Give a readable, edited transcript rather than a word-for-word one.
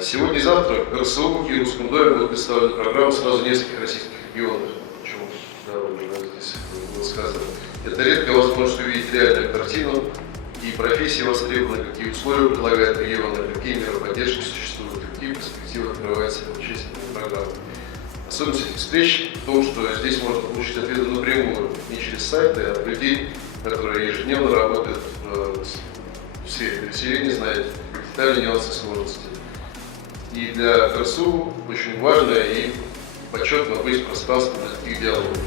Сегодня и завтра в КРСУ в Киевском доме будут представлены программы сразу нескольких российских регионов. Почему здесь было сказано. Это редкая возможность увидеть реальную картину и профессии востребованы, какие условия предлагают регионы, какие меры поддержки существуют, какие перспективы открываются участникам программы. Особенность этих встреч в том, что здесь можно получить ответы напрямую, не через сайты, а от людей, которые ежедневно работают в сфере переселения, знают детали, нюансы, сложности. И для КРСУ очень важно и почетно быть пространством для таких диалогов.